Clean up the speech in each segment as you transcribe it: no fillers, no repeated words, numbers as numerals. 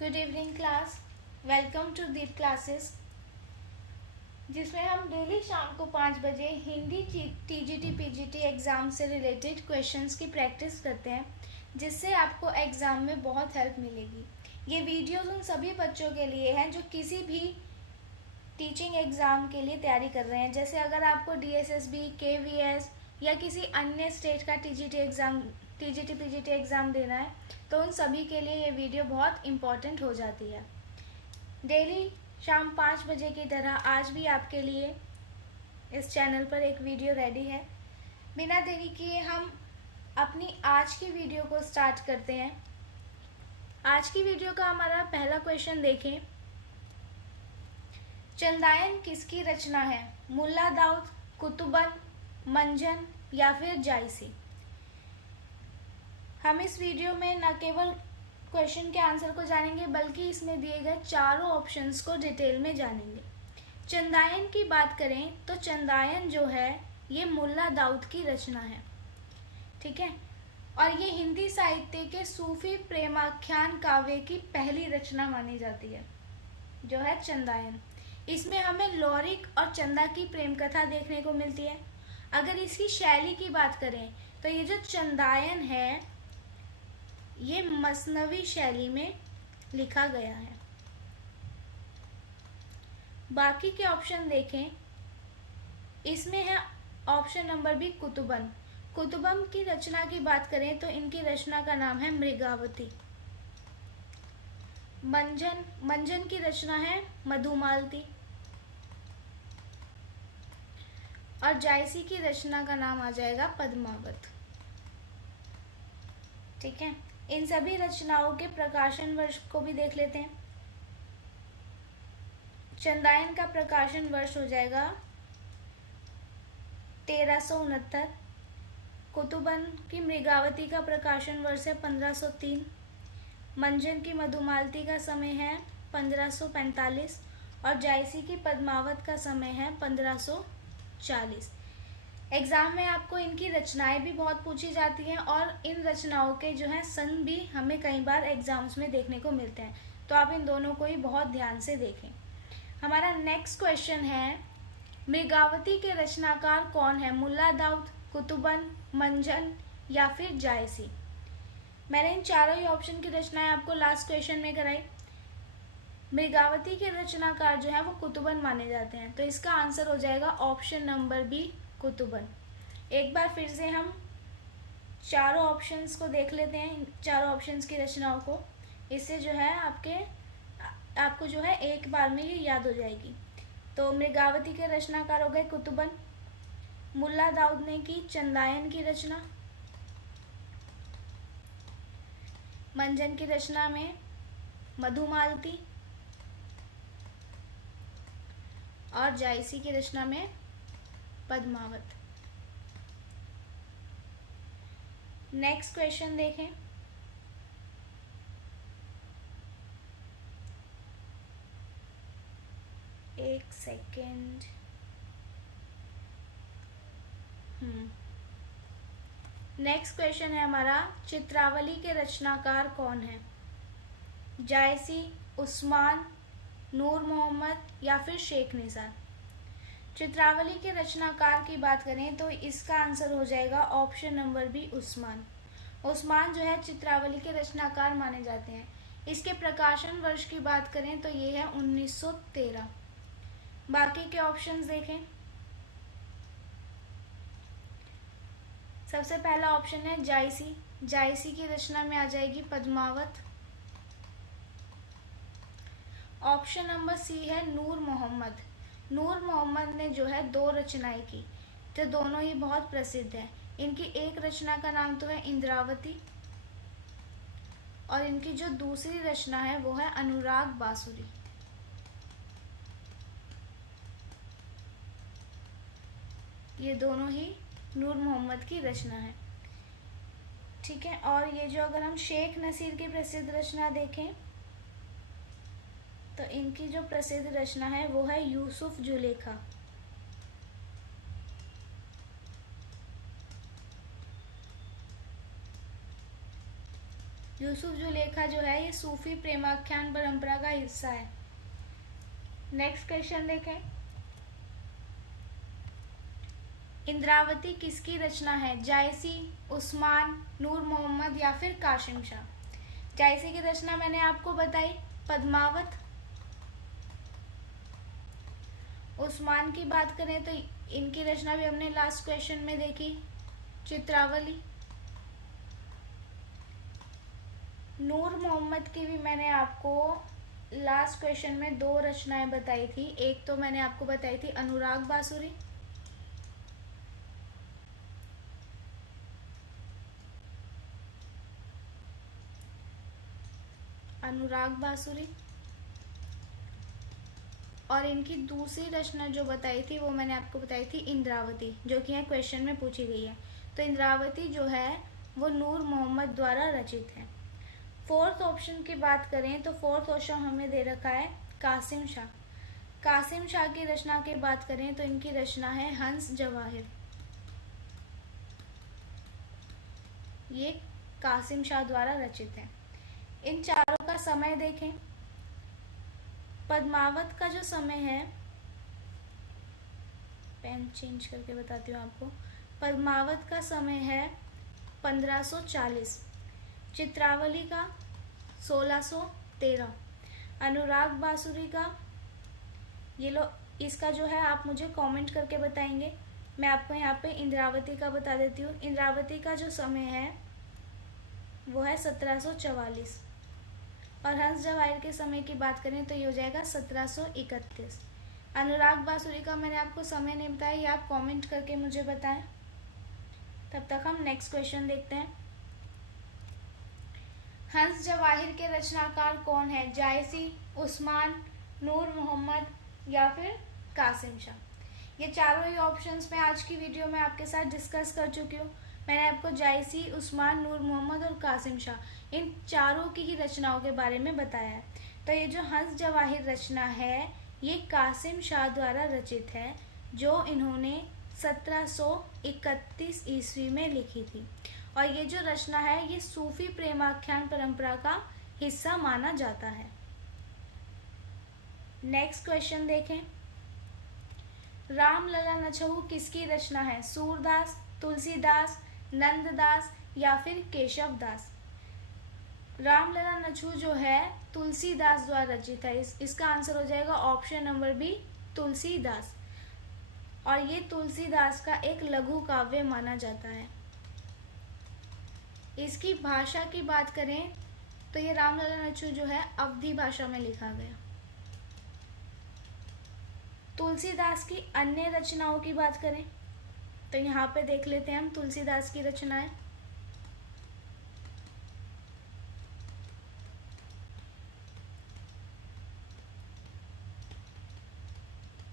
Good evening class. Welcome to Deep classes, जिसमें हम daily शाम को 5 बजे हिंदी टीजीटी पीजीटी एग्ज़ाम से रिलेटेड क्वेश्चंस की प्रैक्टिस करते हैं, जिससे आपको एग्ज़ाम में बहुत हेल्प मिलेगी। ये वीडियोस उन सभी बच्चों के लिए हैं जो किसी भी टीचिंग एग्ज़ाम के लिए तैयारी कर रहे हैं। जैसे अगर आपको डीएसएसबी, केवीएस या किसी अन्य स्टेट का टीजीटी पीजीटी एग्ज़ाम देना है, तो उन सभी के लिए ये वीडियो बहुत इम्पॉर्टेंट हो जाती है। डेली शाम 5 बजे की तरह आज भी आपके लिए इस चैनल पर एक वीडियो रेडी है। बिना देरी किए हम अपनी आज की वीडियो को स्टार्ट करते हैं। आज की वीडियो का हमारा पहला क्वेश्चन देखें। चंदायन किसकी रचना है? मुल्ला दाऊद, कुतुबन, मंजन या फिर जायसी? हम इस वीडियो में न केवल क्वेश्चन के आंसर को जानेंगे, बल्कि इसमें दिए गए चारों ऑप्शंस को डिटेल में जानेंगे। चंदायन की बात करें तो चंदायन जो है ये मुल्ला दाऊद की रचना है, ठीक है। और ये हिंदी साहित्य के सूफी प्रेमाख्यान काव्य की पहली रचना मानी जाती है, जो है चंदायन। इसमें हमें लौरिक और चंदा की प्रेम कथा देखने को मिलती है। अगर इसकी शैली की बात करें तो ये जो चंदायन है ये मसनवी शैली में लिखा गया है। बाकी के ऑप्शन देखें। इसमें है ऑप्शन नंबर बी कुतुबन। कुतुबम की रचना की बात करें तो इनकी रचना का नाम है मृगावती। मंजन की रचना है मधुमालती। और जायसी की रचना का नाम आ जाएगा पद्मावत, ठीक है। इन सभी रचनाओं के प्रकाशन वर्ष को भी देख लेते हैं। चंदायन का प्रकाशन वर्ष हो जाएगा 1369। कुतुबन की मृगावती का प्रकाशन वर्ष है 1503। मंजन की मधुमालती का समय है 1545 और जायसी की पद्मावत का समय है 1540। एग्ज़ाम में आपको इनकी रचनाएं भी बहुत पूछी जाती हैं और इन रचनाओं के जो है सन भी हमें कई बार एग्जाम्स में देखने को मिलते हैं, तो आप इन दोनों को ही बहुत ध्यान से देखें। हमारा नेक्स्ट क्वेश्चन है, मृगावती के रचनाकार कौन है? मुल्ला दाऊद, कुतुबन, मंजन या फिर जायसी? मैंने इन चारों ही ऑप्शन की रचनाएं आपको लास्ट क्वेश्चन में कराई। मृगावती के रचनाकार जो है वो कुतुबन माने जाते हैं, तो इसका आंसर हो जाएगा ऑप्शन नंबर बी कुतुबन। एक बार फिर से हम चारों ऑप्शंस को देख लेते हैं, चारों ऑप्शंस की रचनाओं को। इससे जो है आपको जो है एक बार में ये याद हो जाएगी। तो मृगावती के रचनाकार हो गए कुतुबन। मुल्ला दाऊद ने की चंदायन की रचना। मंजन की रचना में मधुमालती और जायसी की रचना में पद्मावत। नेक्स्ट क्वेश्चन देखें। एक सेकेंड। नेक्स्ट क्वेश्चन है हमारा, चित्रावली के रचनाकार कौन है? जायसी, उस्मान, नूर मोहम्मद या फिर शेख निसार? चित्रावली के रचनाकार की बात करें तो इसका आंसर हो जाएगा option number B Usman. Usman जो है चित्रावली के रचनाकार माने जाते हैं। इसके प्रकाशन वर्ष की बात करें तो ये है 1913। बाकी के ऑप्शंस देखें। सबसे पहला ऑप्शन है जायसी। जायसी की रचना में आ जाएगी पद्मावत। ऑप्शन नंबर सी है नूर मोहम्मद। नूर मोहम्मद ने जो है 2 रचनाएं की, तो दोनों ही बहुत प्रसिद्ध हैं। इनकी एक रचना का नाम तो है इंद्रावती और इनकी जो दूसरी रचना है वो है अनुराग बांसुरी। ये दोनों ही नूर मोहम्मद की रचना है, ठीक है। और ये जो अगर हम शेख नसीर की प्रसिद्ध रचना देखें तो इनकी जो प्रसिद्ध रचना है वो है यूसुफ जुलेखा। यूसुफ जुलेखा जो है ये सूफी प्रेमाख्यान परंपरा का हिस्सा है। नेक्स्ट क्वेश्चन देखें। इंद्रावती किसकी रचना है? जायसी, उस्मान, नूर मोहम्मद या फिर कासिम शाह। जायसी की रचना मैंने आपको बताई, पद्मावत। उस्मान की बात करें तो इनकी रचना भी हमने लास्ट क्वेश्चन में देखी, चित्रावली। नूर मोहम्मद की भी मैंने आपको लास्ट क्वेश्चन में 2 रचनाएं बताई थी। एक तो मैंने आपको बताई थी अनुराग बासुरी, और इनकी दूसरी रचना जो बताई थी वो मैंने आपको बताई थी इंद्रावती, जो कि यहाँ क्वेश्चन में पूछी गई है। तो इंद्रावती जो है वो नूर मोहम्मद द्वारा रचित है। फोर्थ ऑप्शन की बात करें तो फोर्थ ऑप्शन हमें दे रखा है कासिम शाह। कासिम शाह की रचना की बात करें तो इनकी रचना है हंस जवाहिर। ये कासिम शाह द्वारा रचित है। इन चारों का समय देखें। पद्मावत का जो समय है, पेन चेंज करके बताती हूँ आपको। पद्मावत का समय है 1540, चित्रावली का 1613, अनुराग बासुरी का, ये लो इसका जो है आप मुझे कमेंट करके बताएंगे। मैं आपको यहाँ पे इंद्रावती का बता देती हूँ। इंद्रावती का जो समय है वो है 1744, और हंस जवाहिर के समय की बात करें तो ये हो जाएगा 1731। अनुराग बासुरी का मैंने आपको समय नहीं बताया, ये आप कमेंट करके मुझे बताएं। तब तक हम नेक्स्ट क्वेश्चन देखते हैं। हंस जवाहिर के रचनाकार कौन है? जायसी, उस्मान, नूर मोहम्मद या फिर कासिम शाह। ये चारों ही ऑप्शंस मैं आज की वीडियो में आपके साथ डिस्कस कर चुकी हूँ। मैंने आपको जायसी, उस्मान, नूर मोहम्मद और कासिम शाह इन चारों की ही रचनाओं के बारे में बताया है। तो ये जो हंस जवाहिर रचना है ये कासिम शाह द्वारा रचित है, जो इन्होंने 1731 ईस्वी में लिखी थी। और ये जो रचना है ये सूफी प्रेमाख्यान परंपरा का हिस्सा माना जाता है। नेक्स्ट क्वेश्चन देखें। रामलला नछहु किसकी रचना है? सूरदास, तुलसीदास, नंददास या फिर केशवदास। रामलला नछहु जो है तुलसीदास द्वारा रचित है। इसका आंसर हो जाएगा ऑप्शन नंबर बी, तुलसीदास। और ये तुलसीदास का एक लघु काव्य माना जाता है। इसकी भाषा की बात करें तो ये रामलला नछहु जो है अवधी भाषा में लिखा गया। तुलसीदास की अन्य रचनाओं की बात करें तो यहाँ पे देख लेते हैं हम तुलसीदास की रचनाएं।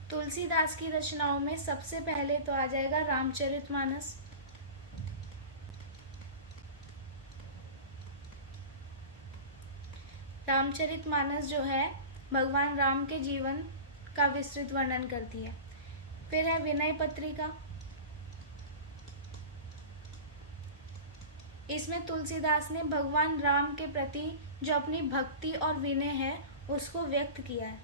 तुलसीदास की रचनाओं में सबसे पहले तो आ जाएगा रामचरितमानस। रामचरितमानस जो है भगवान राम के जीवन का विस्तृत वर्णन करती है। फिर है विनय पत्रिका। इसमें तुलसीदास ने भगवान राम के प्रति जो अपनी भक्ति और विनय है उसको व्यक्त किया है।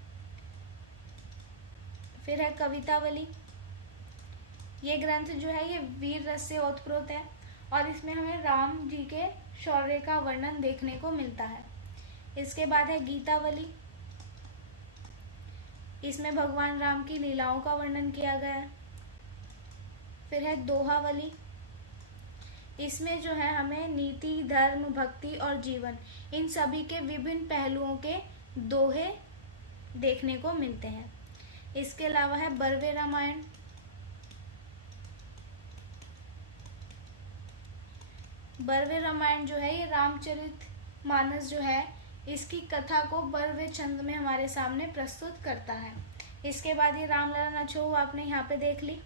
फिर है कवितावली। ये ग्रंथ जो है ये वीर रस से ओतप्रोत है और इसमें हमें राम जी के शौर्य का वर्णन देखने को मिलता है। इसके बाद है गीतावली। इसमें भगवान राम की लीलाओं का वर्णन किया गया है। फिर है दोहावली। इसमें जो है हमें नीति, धर्म, भक्ति और जीवन इन सभी के विभिन्न पहलुओं के दोहे देखने को मिलते हैं। इसके अलावा है बर्वे रामायण। बर्वे रामायण जो है ये रामचरितमानस जो है इसकी कथा को बर्वे छंद में हमारे सामने प्रस्तुत करता है। इसके बाद ये रामलला नछहु आपने यहाँ पे देख ली।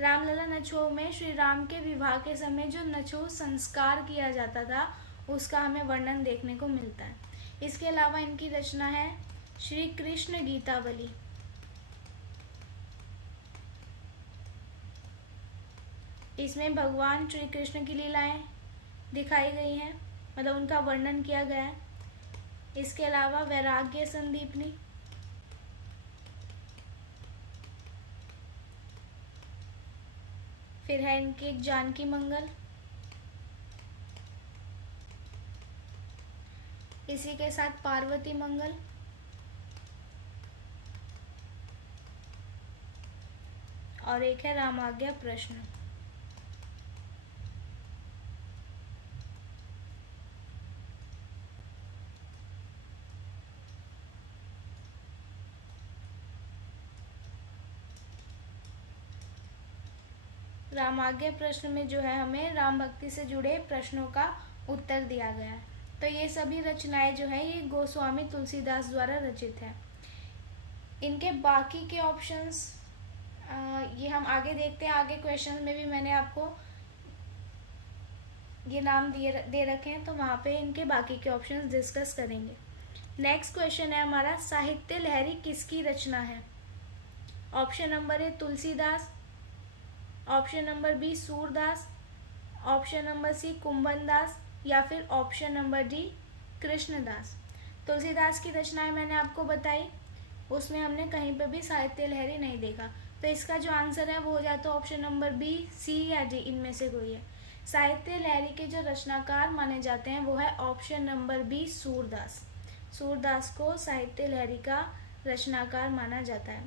रामलला नछहु में श्री राम के विवाह के समय जो नछहु संस्कार किया जाता था उसका हमें वर्णन देखने को मिलता है। इसके अलावा इनकी रचना है श्री कृष्ण गीतावली। इसमें भगवान श्री कृष्ण की लीलाएं दिखाई गई हैं। मतलब उनका वर्णन किया गया है। इसके अलावा वैराग्य संदीपनी, फिर है इनके जानकी मंगल, इसी के साथ पार्वती मंगल, और एक है रामाज्ञा प्रश्न। रामाज्ञा प्रश्न में जो है हमें राम भक्ति से जुड़े प्रश्नों का उत्तर दिया गया है। तो ये सभी रचनाएं जो है ये गोस्वामी तुलसीदास द्वारा रचित है। इनके बाकी के ऑप्शंस ये हम आगे देखते हैं। आगे क्वेश्चन में भी मैंने आपको ये नाम दे रखे हैं, तो वहाँ पे इनके बाकी के ऑप्शंस डिस्कस करेंगे। नेक्स्ट क्वेश्चन है हमारा, साहित्य लहरी किसकी रचना है? Option number A Tulsidas, option number B Surdas, option number C Kumbhan Das, या फिर option number D Krishnadas. Tulsidas की रचनाएं मैंने आपको बताई, उसमें हमने कहीं पर भी साहित्य लहरी नहीं देखा, तो इसका जो आंसर है वो हो जाता है ऑप्शन नंबर बी, सी या डी, इनमें से कोई है। साहित्य लहरी के जो रचनाकार माने जाते हैं वो है option number B Surdas. Surdas को साहित्य लहरी का रचनाकार माना जाता है।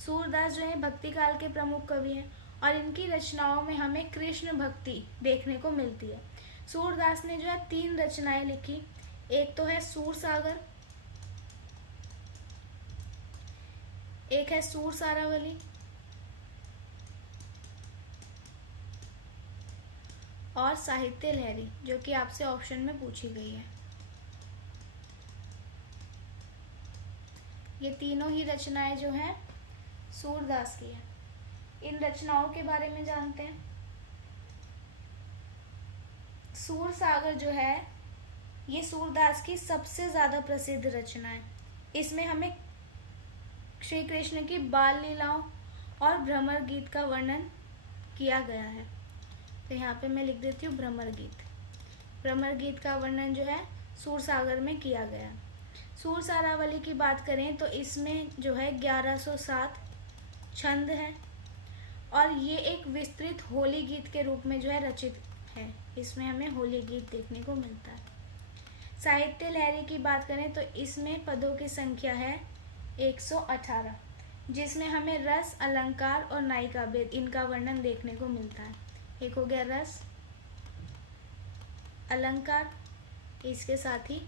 सूरदास जो है भक्ति काल के प्रमुख कवि हैं और इनकी रचनाओं में हमें कृष्ण भक्ति देखने को मिलती है। सूरदास ने जो है 3 रचनाएं लिखी। एक तो है सूरसागर, एक है सूर सारावली, और साहित्य लहरी, जो कि आपसे ऑप्शन में पूछी गई है। ये तीनों ही रचनाएं जो हैं सूरदास की हैं। इन रचनाओं के बारे में जानते हैं। सूरसागर जो है ये सूरदास की सबसे ज़्यादा प्रसिद्ध रचना है। इसमें हमें श्री कृष्ण की बाल लीलाओं और भ्रमर गीत का वर्णन किया गया है। तो यहाँ पे मैं लिख देती हूँ भ्रमर गीत। भ्रमर गीत का वर्णन जो है सूरसागर में किया गया। सूर सारावली की बात करें तो इसमें जो है 1107 छंद है और ये एक विस्तृत होली गीत के रूप में जो है रचित है। इसमें हमें होली गीत देखने को मिलता है। साहित्य लहरी की बात करें तो इसमें पदों की संख्या है 118, जिसमें हमें रस, अलंकार और नायिका भेद इनका वर्णन देखने को मिलता है। एक हो गया रस, अलंकार, इसके साथ ही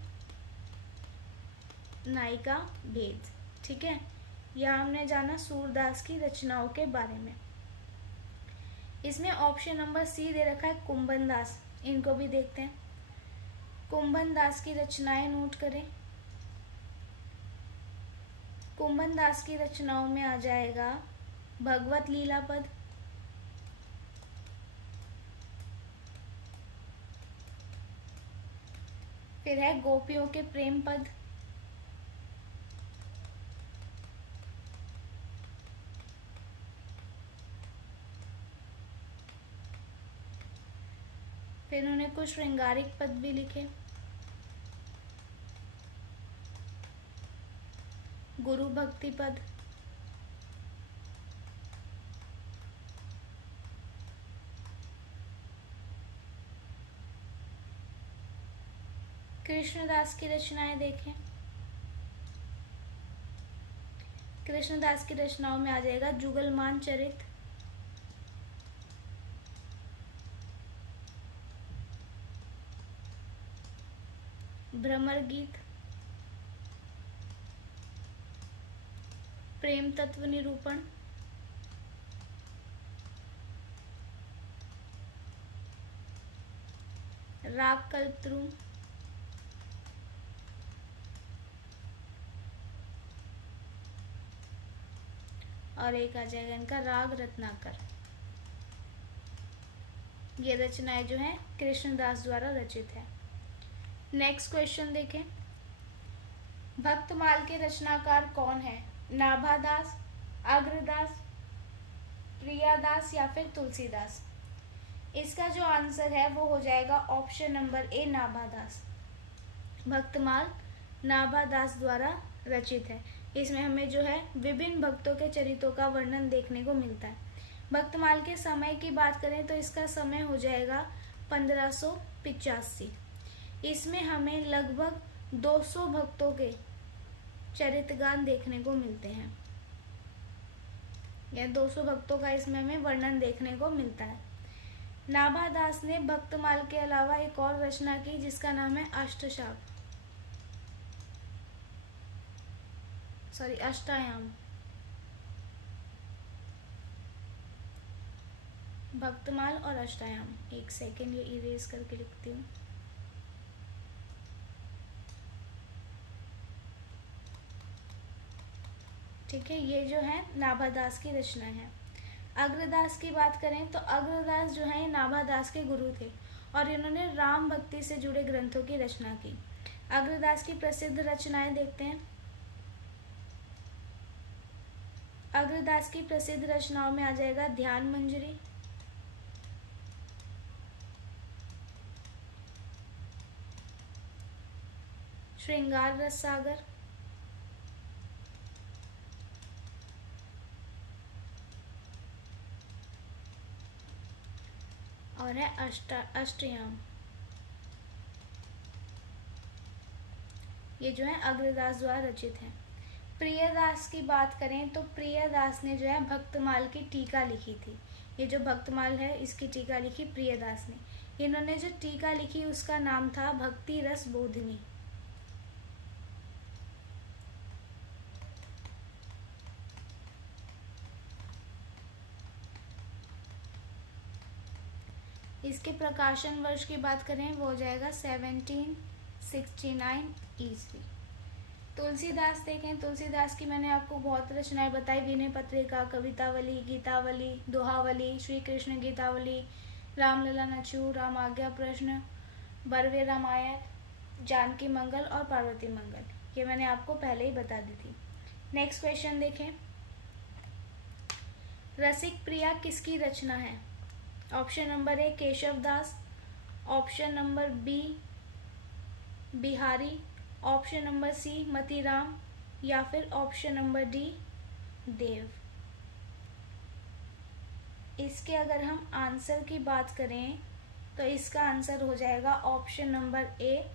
नायिका भेद। ठीक है, यह हमने जाना सूरदास की रचनाओं के बारे में। इसमें ऑप्शन नंबर सी दे रखा है कुंभन दास, इनको भी देखते हैं। कुंभन दास की रचनाएं नोट करें। कुंभन दास की रचनाओं में आ जाएगा भगवत लीला पद, फिर है गोपियों के प्रेम पद, फिर उन्होंने कुछ श्रृंगारिक पद भी लिखे। गुरु भक्ति पद, कृष्णदास की रचनाएं देखें। कृष्णदास की रचनाओं में आ जाएगा जुगलमान चरित, भ्रमर गीत, प्रेम तत्व निरूपण, राग कल्पद्रुम, और एक आ जाएगा इनका राग रत्नाकर। ये रचनाएं जो हैं कृष्णदास द्वारा रचित है। नेक्स्ट क्वेश्चन देखें, भक्तमाल के रचनाकार कौन है? नाभादास, अग्रदास, प्रियादास या फिर तुलसीदास? इसका जो आंसर है वो हो जाएगा ऑप्शन नंबर ए, नाभादास। भक्तमाल नाभादास द्वारा रचित है। इसमें हमें जो है विभिन्न भक्तों के चरित्रों का वर्णन देखने को मिलता है। भक्तमाल के समय की बात करें तो इसका समय हो जाएगा 1585। इसमें हमें लगभग 200 भक्तों के चरित्रगान देखने को मिलते हैं, या 200 भक्तों का इसमें हमें वर्णन देखने को मिलता है। नाभादास ने भक्तमाल के अलावा एक और रचना की जिसका नाम है अष्टायाम। भक्तमाल और अष्टायाम, एक सेकेंड ये इरेज करके लिखती हूँ। ठीक है, ये जो है नाभादास की रचना है। अग्रदास की बात करें तो अग्रदास जो है नाभादास के गुरु थे और इन्होंने राम भक्ति से जुड़े ग्रंथों की रचना की। अग्रदास की प्रसिद्ध रचनाएं देखते हैं। अग्रदास की प्रसिद्ध रचनाओं में आ जाएगा ध्यान मंजरी, श्रृंगार रस सागर, और है अष्टयाम। ये जो है अग्रदास द्वारा रचित है। प्रियदास की बात करें तो प्रियदास ने जो है भक्तमाल की टीका लिखी थी। ये जो भक्तमाल है इसकी टीका लिखी प्रियदास ने। इन्होंने जो टीका लिखी उसका नाम था भक्ति रस बोधिनी। इसके प्रकाशन वर्ष की बात करें वो हो जाएगा 1769 ईस्वी। तुलसीदास देखें, तुलसीदास की मैंने आपको बहुत रचनाएं बताई। विनय पत्रिका, कवितावली, गीतावली, दोहावली, श्री कृष्ण गीतावली, रामलला नचू, राम आज्ञा प्रश्न, बरवे रामायण, जानकी मंगल और पार्वती मंगल, ये मैंने आपको पहले ही बता दी थी। नेक्स्ट क्वेश्चन देखें, रसिक प्रिया किसकी रचना है? Option number A Keshav Das, option number B Bihari, option number C Matiram, या फिर ऑप्शन नंबर डी देव। इसके अगर हम आंसर की बात करें तो इसका आंसर हो जाएगा ऑप्शन नंबर ए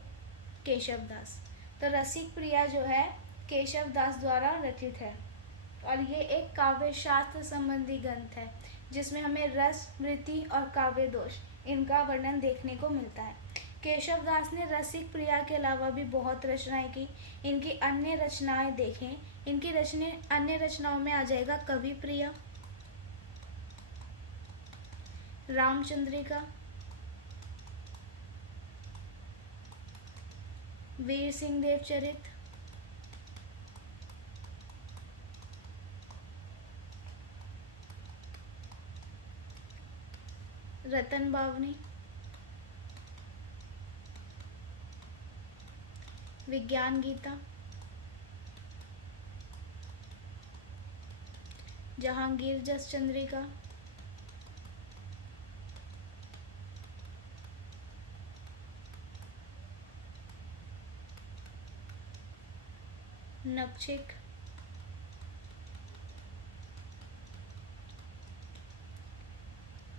केशव दास। तो रसिक प्रिया जो है केशव दास द्वारा रचित है और ये एक काव्य शास्त्र संबंधी ग्रंथ है जिसमें हमें रस, स्मृति और काव्य दोष इनका वर्णन देखने को मिलता है। केशव दास ने रसिक प्रिया के अलावा भी बहुत रचनाएं की। इनकी अन्य रचनाएं देखें, इनकी अन्य रचनाओं में आ जाएगा कवि प्रिया, रामचंद्रिका, वीर सिंह देव चरित, रतन बावनी, विज्ञान गीता, जहांगीर जस चंद्रिका, नक्षिक,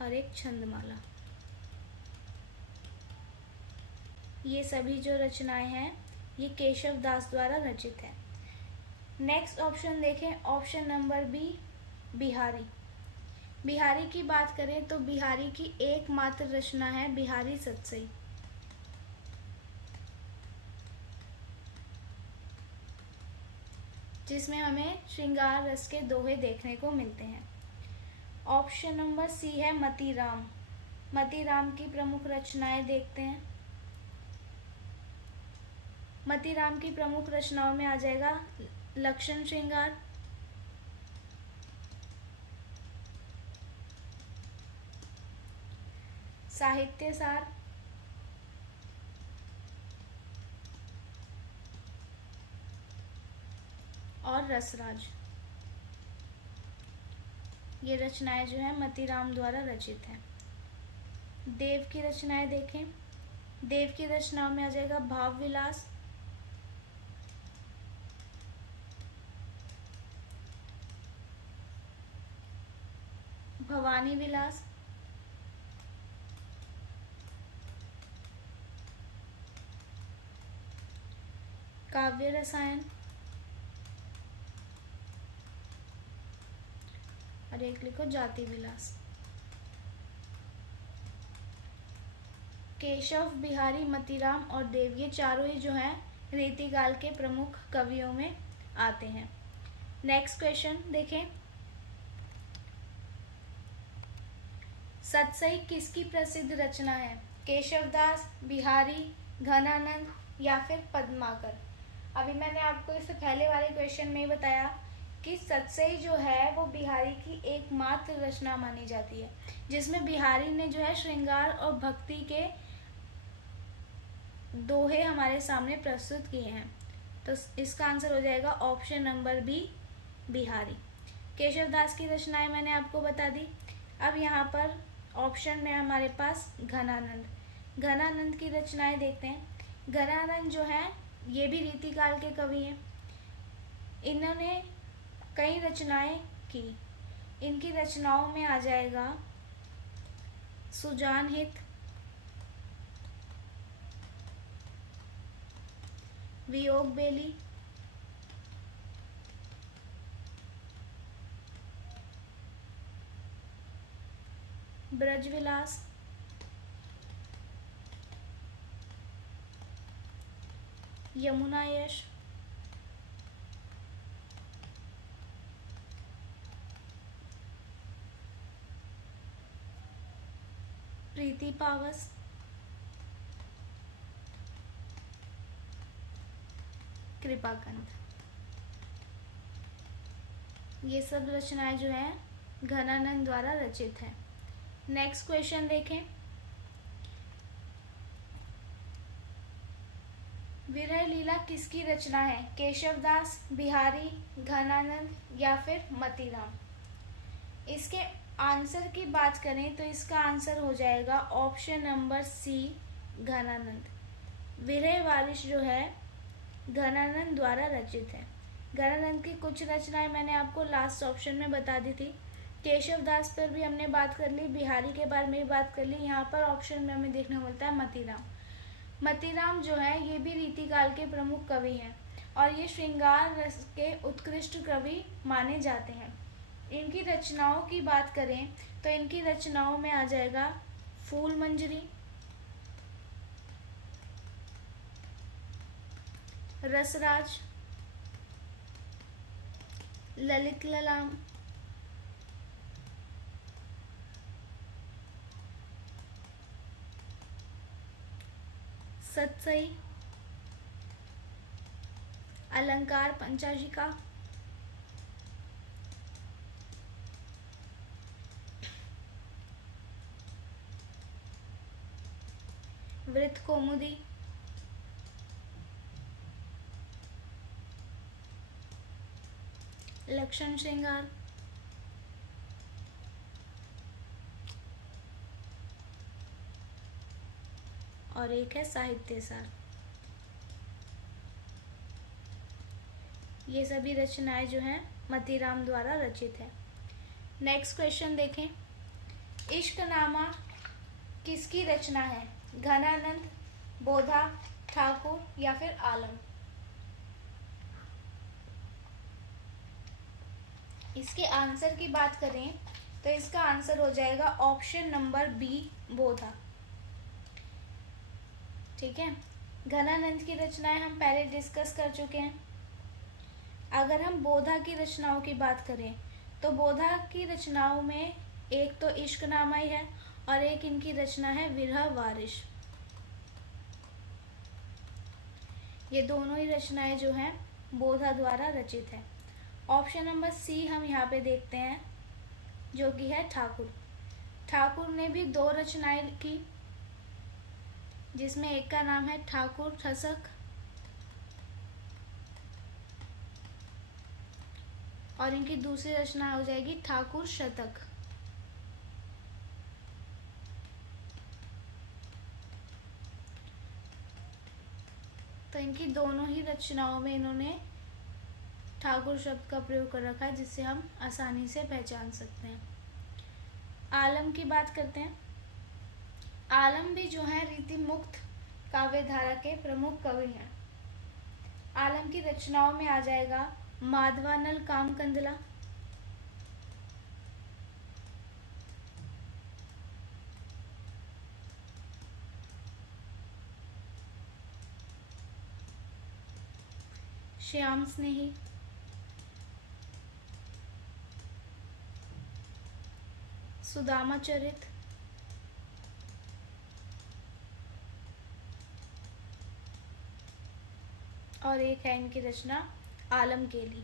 और एक छंदमाला। ये सभी जो रचनाएं हैं ये केशव दास द्वारा रचित है। नेक्स्ट ऑप्शन देखें, option number B Bihari. Bihari की बात करें तो बिहारी की एकमात्र रचना है बिहारी सतसई, जिसमें हमें श्रृंगार रस के दोहे देखने को मिलते हैं। ऑप्शन नंबर सी है मतीराम। मतीराम की प्रमुख रचनाएं देखते हैं। मतीराम की प्रमुख रचनाओं में आ जाएगा लक्षण श्रृंगार, साहित्य सार, और रसराज। ये रचनाएं जो है मतीराम द्वारा रचित हैं। देव की रचनाएं देखें। देव की रचनाओं में आ जाएगा भाव विलास, भवानी विलास, काव्य रसायन और एक लिखो जाति विलास। केशव, बिहारी, मतीराम और देव ये चारों ही जो हैं रीतिकाल के प्रमुख कवियों में आते हैं। नेक्स्ट क्वेश्चन देखें। सतसई किसकी प्रसिद्ध रचना है? केशवदास, बिहारी, घनानंद या फिर पद्माकर? अभी मैंने आपको इससे पहले वाले क्वेश्चन में ही बताया कि सतसई जो है वो बिहारी की एकमात्र रचना मानी जाती है, जिसमें बिहारी ने जो है श्रृंगार और भक्ति के दोहे हमारे सामने प्रस्तुत किए हैं। तो इसका आंसर हो जाएगा option number B, Bihari. Keshavdas की रचनाएं मैंने आपको बता दी। अब यहाँ पर ऑप्शन में हमारे पास घनानंद। घनानंद की रचनाएं देखते हैं। घनानंद जो है ये भी रीतिकाल के कवि हैं। इन्होंने कई रचनाएं की। इनकी रचनाओं में आ जाएगा सुजान हित, वियोग बेली, ब्रजविलास, यमुना यश, प्रीति पावस, कृपाकंद। ये सब रचनाएं जो हैं घनानंद द्वारा रचित हैं। नेक्स्ट क्वेश्चन देखें। विरह लीला किसकी रचना है? केशवदास, बिहारी, घनानंद या फिर मतीराम? इसके आंसर की बात करें तो इसका आंसर हो जाएगा ऑप्शन नंबर सी, घनानंद। विरह वारिश जो है घनानंद द्वारा रचित है। घनानंद की कुछ रचनाएं मैंने आपको लास्ट ऑप्शन में बता दी थी। केशवदास पर भी हमने बात कर ली, बिहारी के बारे में भी बात कर ली। यहाँ पर ऑप्शन में हमें देखने को मिलता है मतीराम। मतीराम जो है ये भी रीतिकाल के प्रमुख कवि हैं और ये श्रृंगार रस के उत्कृष्ट कवि माने जाते हैं। इनकी रचनाओं की बात करें तो इनकी रचनाओं में आ जाएगा फूल मंजरी, रसराज, ललित ललाम, सतसई, अलंकार पंचाशिका, वृत्त कौमुदी, लक्षण श्रृंगार, और एक है साहित्य सार। ये सभी रचनाएं जो हैं मतीराम द्वारा रचित है। नेक्स्ट क्वेश्चन देखें। इश्कनामा किसकी रचना है? घनानंद, बोधा, ठाकुर या फिर आलम? इसके आंसर की बात करें तो इसका आंसर हो जाएगा ऑप्शन नंबर बी, बोधा। ठीक है, घनानंद की रचनाएं हम पहले डिस्कस कर चुके हैं। अगर हम बोधा की रचनाओं की बात करें तो बोधा की रचनाओं में एक तो इश्कनामा ही है और एक इनकी रचना है विरह वारिश। ये दोनों ही रचनाएं जो हैं बोधा द्वारा रचित है। ऑप्शन नंबर सी हम यहाँ पे देखते हैं जो कि है ठाकुर। ठाकुर ने भी दो रचनाएं की, जिसमें एक का नाम है ठाकुर ठसक और इनकी दूसरी रचना हो जाएगी ठाकुर शतक। इनकी दोनों ही रचनाओं में इन्होंने ठाकुर शब्द का प्रयोग कर रखा है, जिससे हम आसानी से पहचान सकते हैं। आलम की बात करते हैं। आलम भी जो है रीति मुक्त काव्य धारा के प्रमुख कवि हैं। आलम की रचनाओं में आ जाएगा माधवानल कामकंदला, श्याम स्नेही, सुदामा चरित, और एक है इनकी रचना आलम केली।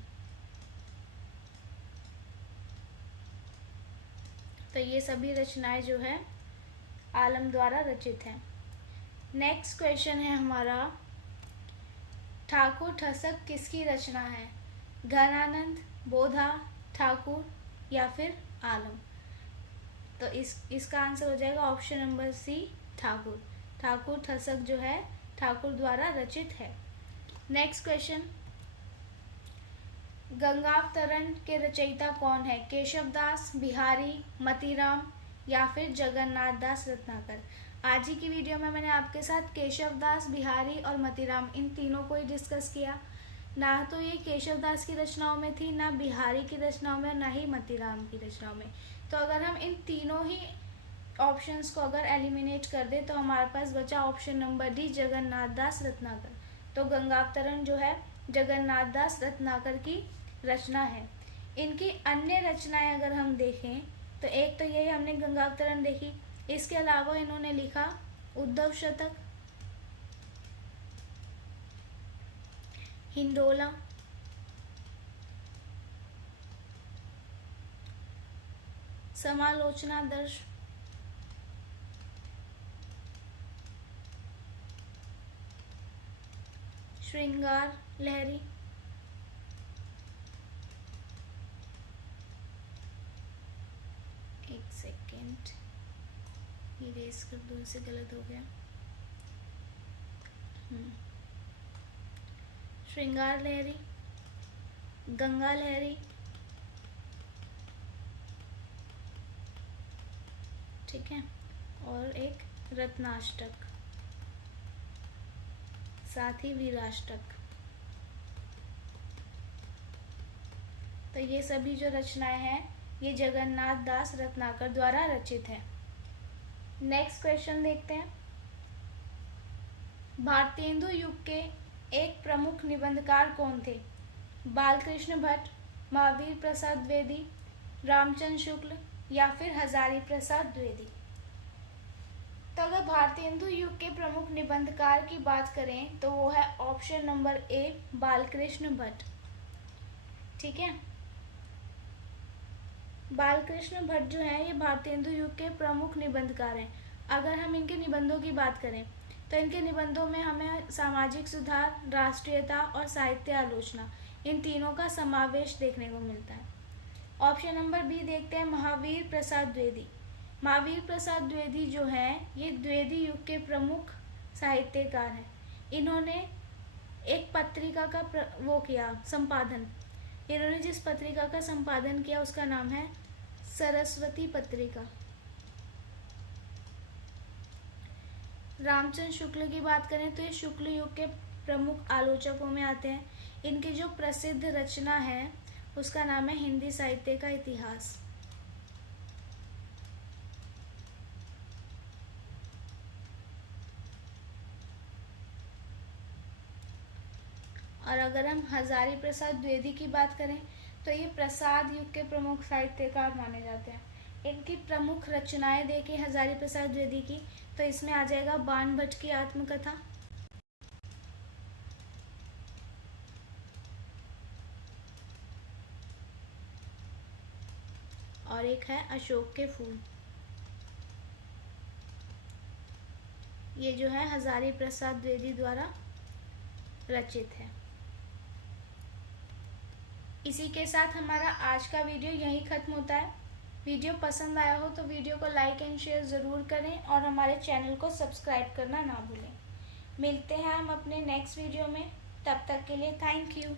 तो ये सभी रचनाएं जो है आलम द्वारा रचित हैं। नेक्स्ट क्वेश्चन है हमारा, ठाकुर ठसक किसकी रचना है? घनानंद, बोधा, ठाकुर या फिर आलम? तो इसका आंसर हो जाएगा option number C, Thakur. Thakur ठसक जो है ठाकुर द्वारा रचित है। नेक्स्ट क्वेश्चन, गंगावतरण के रचयिता कौन है? केशवदास, बिहारी, मतीराम या फिर जगन्नाथ दास रत्नाकर? आज ही की वीडियो में मैंने आपके साथ केशवदास, बिहारी और मतीराम इन तीनों को ही डिस्कस किया। ना तो ये केशवदास की रचनाओं में थी, ना बिहारी की रचनाओं में, ना ही मतीराम की रचनाओं में। तो अगर हम इन तीनों ही ऑप्शंस को अगर एलिमिनेट कर दें तो हमारे पास बचा ऑप्शन नंबर डी, जगन्नाथ दास रत्नाकर। तो गंगावतरण जो है जगन्नाथ दास रत्नाकर की रचना है। इनकी अन्य रचनाएं अगर हम देखें तो एक तो यही हमने गंगावतरण देखी, इसके अलावा इन्होंने लिखा उद्धव शतक, हिंडोला, समालोचना दर्श, श्रृंगार लहरी, एक सेकेंड इरेज कर दूं, इससे गलत हो गया। श्रृंगार लहरी, गंगा लहरी, ठीक है, और एक रत्नाष्टक, साथ ही वीराष्टक। तो ये सभी जो रचनाएं हैं ये जगन्नाथ दास रत्नाकर द्वारा रचित है। नेक्स्ट क्वेश्चन देखते हैं, भारतेंदु युग के एक प्रमुख निबंधकार कौन थे? बालकृष्ण भट्ट, महावीर प्रसाद द्विवेदी, रामचंद्र शुक्ल या फिर हजारी प्रसाद द्विवेदी? तो अगर भारतेंदु युग के प्रमुख निबंधकार की बात करें तो वो है ऑप्शन नंबर ए, बालकृष्ण भट्ट। ठीक है, बालकृष्ण भट्ट जो है ये भारतेंदु युग के प्रमुख निबंधकार हैं। अगर हम इनके निबंधों की बात करें तो इनके निबंधों में हमें सामाजिक सुधार, राष्ट्रीयता और साहित्य आलोचना, इन तीनों का समावेश देखने को मिलता है। ऑप्शन नंबर बी देखते हैं, महावीर प्रसाद द्विवेदी। महावीर प्रसाद द्विवेदी जो हैं ये द्विवेदी युग के प्रमुख साहित्यकार हैं। इन्होंने एक पत्रिका का वो किया संपादन। इन्होंने जिस पत्रिका का संपादन किया उसका नाम है सरस्वती पत्रिका। रामचंद्र शुक्ल की बात करें तो ये शुक्ल युग के प्रमुख आलोचकों में आते हैं। इनकी जो प्रसिद्ध रचना है उसका नाम है हिंदी साहित्य का इतिहास। और अगर हम हजारी प्रसाद द्विवेदी की बात करें तो ये प्रसाद युग के प्रमुख साहित्यकार माने जाते हैं। इनकी प्रमुख रचनाएं देखें हजारी प्रसाद द्विवेदी की तो इसमें आ जाएगा बाण भट्ट की आत्मकथा, और एक है अशोक के फूल। ये जो है हजारी प्रसाद द्विवेदी द्वारा रचित है। इसी के साथ हमारा आज का वीडियो यहीं ख़त्म होता है। वीडियो पसंद आया हो तो वीडियो को लाइक एंड शेयर ज़रूर करें और हमारे चैनल को सब्सक्राइब करना ना भूलें। मिलते हैं हम अपने नेक्स्ट वीडियो में। तब तक के लिए थैंक यू।